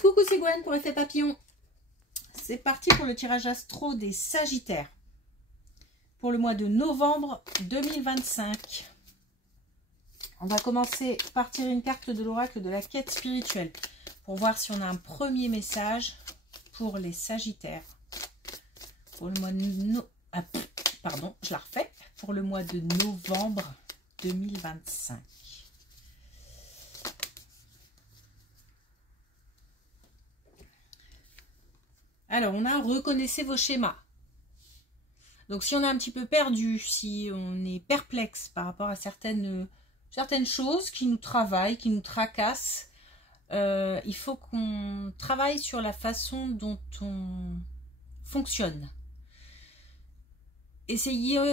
Coucou, c'est Gwen pour Effet Papillon. C'est parti pour le tirage astro des Sagittaires pour le mois de novembre 2025. On va commencer par tirer une carte de l'oracle de la quête spirituelle pour voir si on a un premier message pour les Sagittaires pour le mois de pour le mois de novembre 2025. Alors, on a reconnaissez vos schémas. Donc, si on est un petit peu perdu, si on est perplexe par rapport à certaines choses qui nous travaillent, qui nous tracassent, il faut qu'on travaille sur la façon dont on fonctionne. Essayez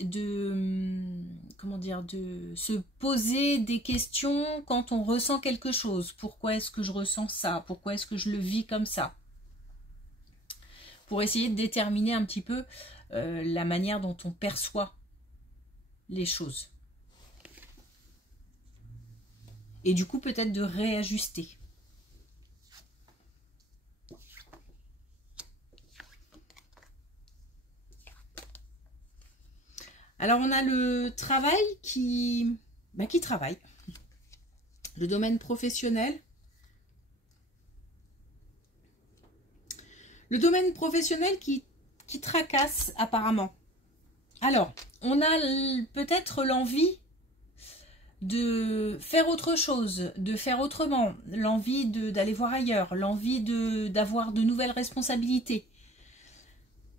de, de se poser des questions quand on ressent quelque chose. Pourquoi est-ce que je ressens ça? Pourquoi est-ce que je le vis comme ça? Pour essayer de déterminer un petit peu la manière dont on perçoit les choses. Et du coup, peut-être de réajuster. Alors, on a le travail qui travaille. Le domaine professionnel. Le domaine professionnel qui tracasse apparemment. Alors, on a peut-être l'envie de faire autre chose, de faire autrement, l'envie d'aller voir ailleurs, l'envie d'avoir de nouvelles responsabilités,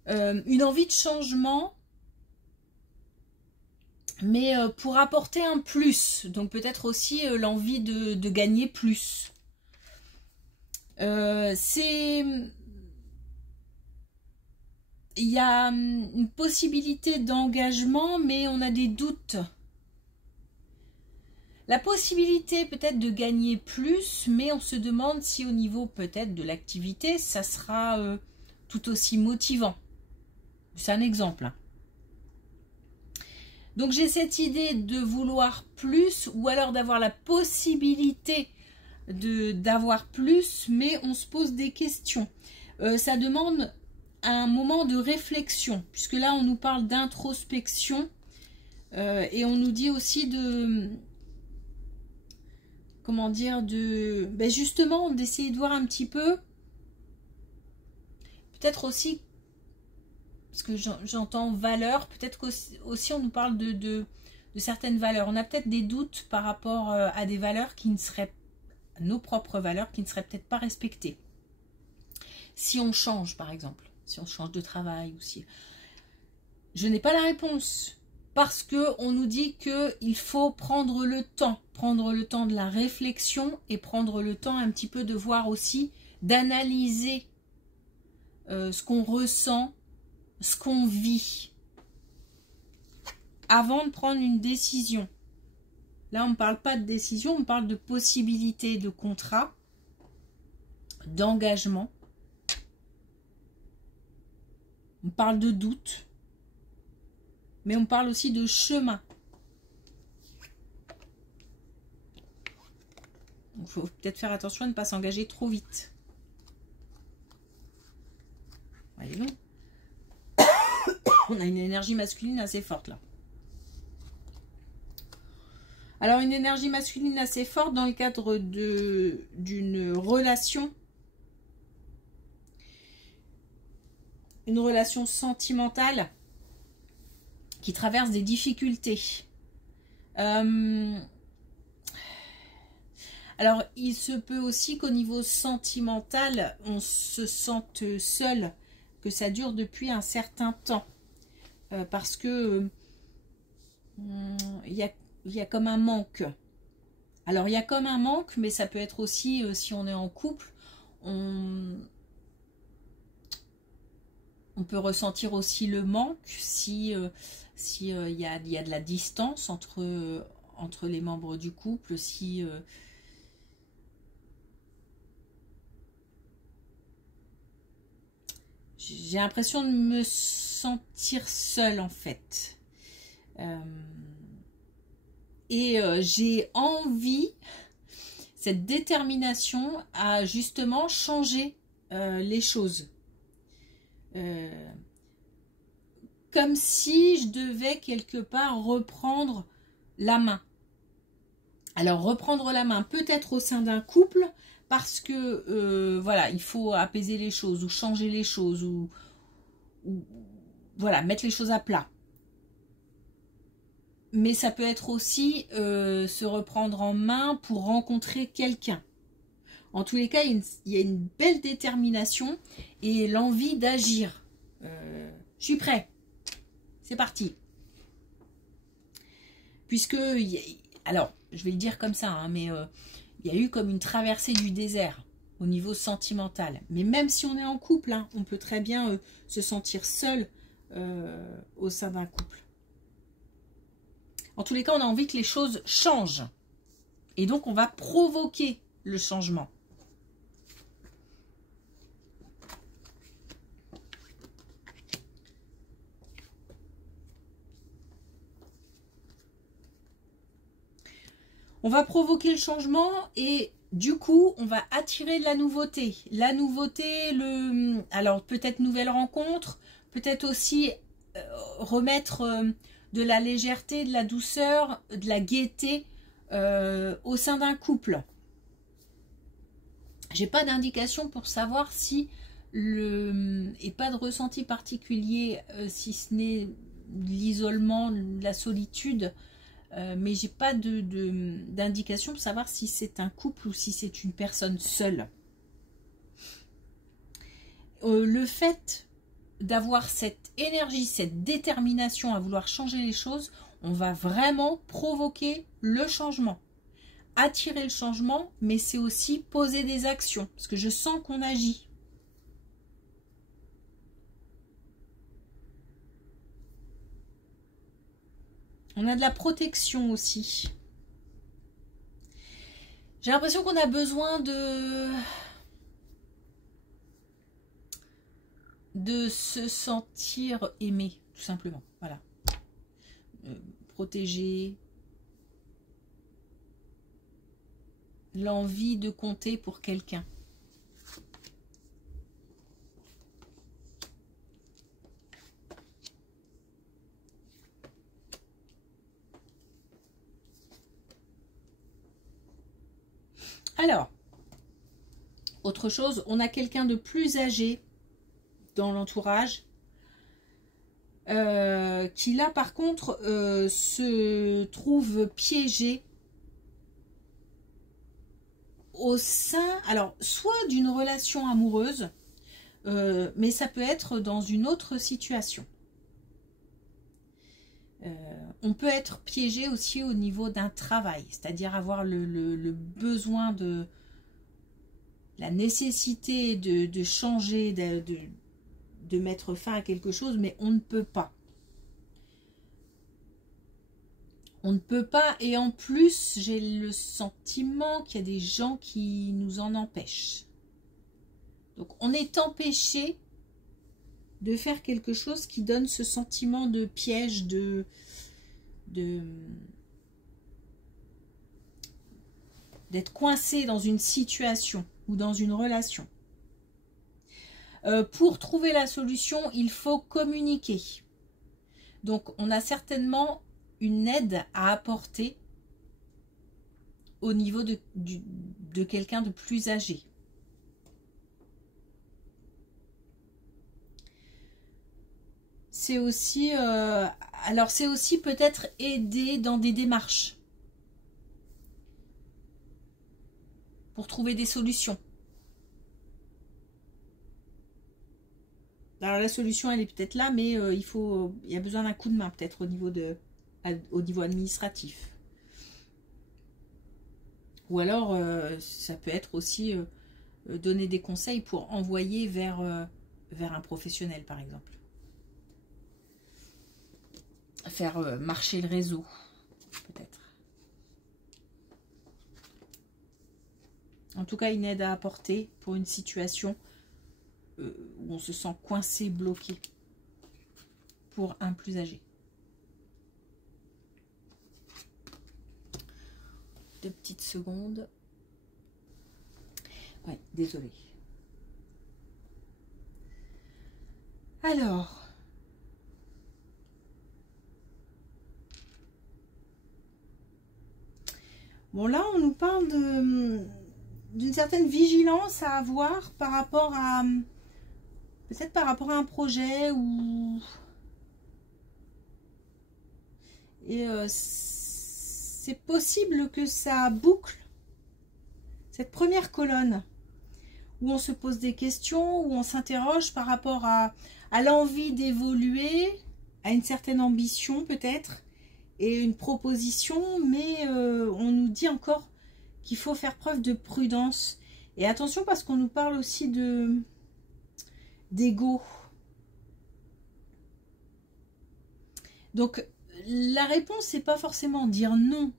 une envie de changement, mais pour apporter un plus, donc peut-être aussi l'envie de gagner plus. Il y a une possibilité d'engagement, mais on a des doutes. La possibilité peut-être de gagner plus, mais on se demande si au niveau peut-être de l'activité, ça sera tout aussi motivant. C'est un exemple. Hein. Donc j'ai cette idée de vouloir plus, ou alors d'avoir la possibilité d'avoir plus, mais on se pose des questions. Ça demande un moment de réflexion, puisque là on nous parle d'introspection, et on nous dit aussi justement d'essayer de voir un petit peu, peut-être aussi, parce que j'entends valeur, peut-être qu'aussi on nous parle de certaines valeurs. On a peut-être des doutes par rapport à des valeurs qui ne seraient, nos propres valeurs, qui ne seraient peut-être pas respectées. Si on change, par exemple, si on change de travail, ou si... Je n'ai pas la réponse, parce qu'on nous dit qu'il faut prendre le temps de la réflexion, et prendre le temps un petit peu de voir aussi, d'analyser ce qu'on ressent, ce qu'on vit, avant de prendre une décision. Là, on ne parle pas de décision, on parle de possibilité de contrat, d'engagement. On parle de doute, mais on parle aussi de chemin. Il faut peut-être faire attention à ne pas s'engager trop vite. Allez, non. On a une énergie masculine assez forte là. Alors, une énergie masculine assez forte dans le cadre d'une relation. Une relation sentimentale qui traverse des difficultés. Alors, il se peut aussi qu'au niveau sentimental, on se sente seul, que ça dure depuis un certain temps. Parce que il y a comme un manque. Alors, il y a comme un manque, mais ça peut être aussi, si on est en couple, on peut ressentir aussi le manque si y a de la distance entre les membres du couple, si j'ai l'impression de me sentir seule en fait. J'ai envie, cette détermination à justement changer les choses. Comme si je devais quelque part reprendre la main. Alors reprendre la main peut-être au sein d'un couple parce que voilà, il faut apaiser les choses ou changer les choses ou voilà, mettre les choses à plat. Mais ça peut être aussi se reprendre en main pour rencontrer quelqu'un. En tous les cas, il y a une belle détermination et l'envie d'agir. Je suis prêt. C'est parti. Puisque, alors, je vais le dire comme ça, hein, mais il y a eu comme une traversée du désert au niveau sentimental. Mais même si on est en couple, hein, on peut très bien se sentir seul au sein d'un couple. En tous les cas, on a envie que les choses changent. Et donc, on va provoquer le changement. On va provoquer le changement et du coup, on va attirer de la nouveauté. La nouveauté, alors peut-être nouvelle rencontre, peut-être aussi remettre de la légèreté, de la douceur, de la gaieté au sein d'un couple. J'ai pas d'indication pour savoir si et pas de ressenti particulier, si ce n'est l'isolement, la solitude, mais j'ai pas d'indication pour savoir si c'est un couple ou si c'est une personne seule. Le fait d'avoir cette énergie, cette détermination à vouloir changer les choses, on va vraiment provoquer le changement. Attirer le changement, mais c'est aussi poser des actions, parce que je sens qu'on agit. On a de la protection aussi. J'ai l'impression qu'on a besoin de se sentir aimé, tout simplement. Voilà. Protégé. L'envie de compter pour quelqu'un. Alors, autre chose, on a quelqu'un de plus âgé dans l'entourage qui là par contre se trouve piégé au sein, alors soit d'une relation amoureuse, mais ça peut être dans une autre situation. On peut être piégé aussi au niveau d'un travail, c'est-à-dire avoir le besoin de la nécessité de changer, de mettre fin à quelque chose, mais on ne peut pas. On ne peut pas, et en plus, j'ai le sentiment qu'il y a des gens qui nous en empêchent. Donc, on est empêché de faire quelque chose qui donne ce sentiment de piège, d'être coincé dans une situation ou dans une relation. Pour trouver la solution, il faut communiquer. Donc, on a certainement une aide à apporter au niveau de quelqu'un de plus âgé. C'est aussi, alors c'est aussi peut-être aider dans des démarches pour trouver des solutions. Alors la solution elle est peut-être là, mais il y a besoin d'un coup de main peut-être au niveau administratif. Ou alors ça peut être aussi donner des conseils pour envoyer vers un professionnel par exemple. Faire marcher le réseau, peut-être. En tout cas, une aide à apporter pour une situation où on se sent coincé, bloqué pour un plus âgé. 2 petites secondes. Ouais, désolée. Alors. Bon, là, on nous parle d'une certaine vigilance à avoir par rapport à... Peut-être par rapport à un projet ou... Et c'est possible que ça boucle cette première colonne où on se pose des questions, où on s'interroge par rapport à l'envie d'évoluer, à une certaine ambition peut-être, et une proposition, mais on nous dit encore qu'il faut faire preuve de prudence. Et attention parce qu'on nous parle aussi d'ego. Donc la réponse, c'est pas forcément dire non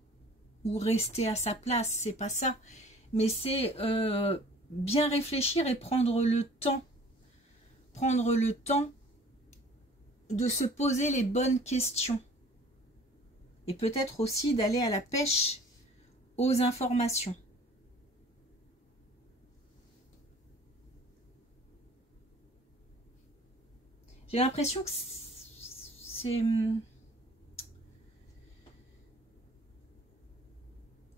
ou rester à sa place, c'est pas ça. Mais c'est bien réfléchir et prendre le temps. Prendre le temps de se poser les bonnes questions. Et peut-être aussi d'aller à la pêche aux informations. J'ai l'impression que c'est...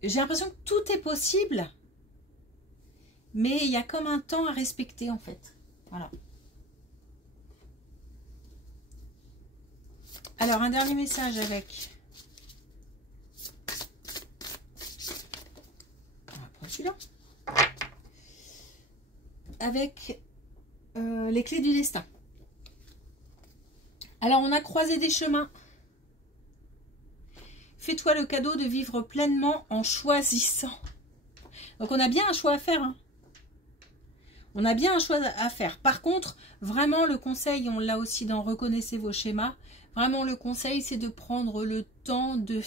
J'ai l'impression que tout est possible, mais il y a comme un temps à respecter en fait. Voilà. Alors, un dernier message avec... On va prendre celui-là. Avec les clés du destin. Alors, on a croisé des chemins. Fais-toi le cadeau de vivre pleinement en choisissant. Donc, on a bien un choix à faire. Hein. On a bien un choix à faire. Par contre, vraiment, le conseil, on l'a aussi dans Reconnaissez vos schémas. Vraiment, le conseil, c'est de prendre le temps de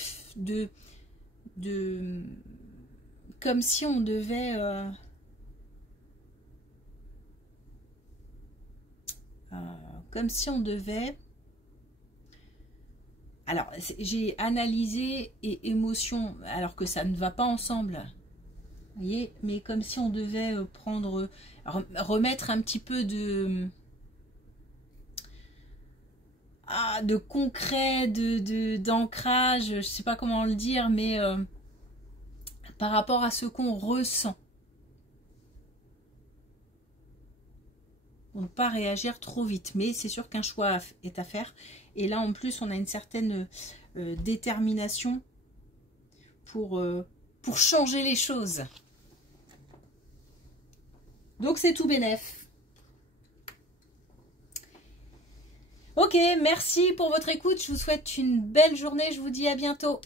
comme si on devait... comme si on devait... Alors, j'ai analysé et émotion, alors que ça ne va pas ensemble. Vous voyez, mais comme si on devait prendre... remettre un petit peu de concret, d'ancrage, je sais pas comment le dire, mais par rapport à ce qu'on ressent. Pour ne pas réagir trop vite. Mais c'est sûr qu'un choix est à faire. Et là, en plus, on a une certaine détermination pour changer les choses. Donc, c'est tout bénef. Ok, merci pour votre écoute. Je vous souhaite une belle journée. Je vous dis à bientôt.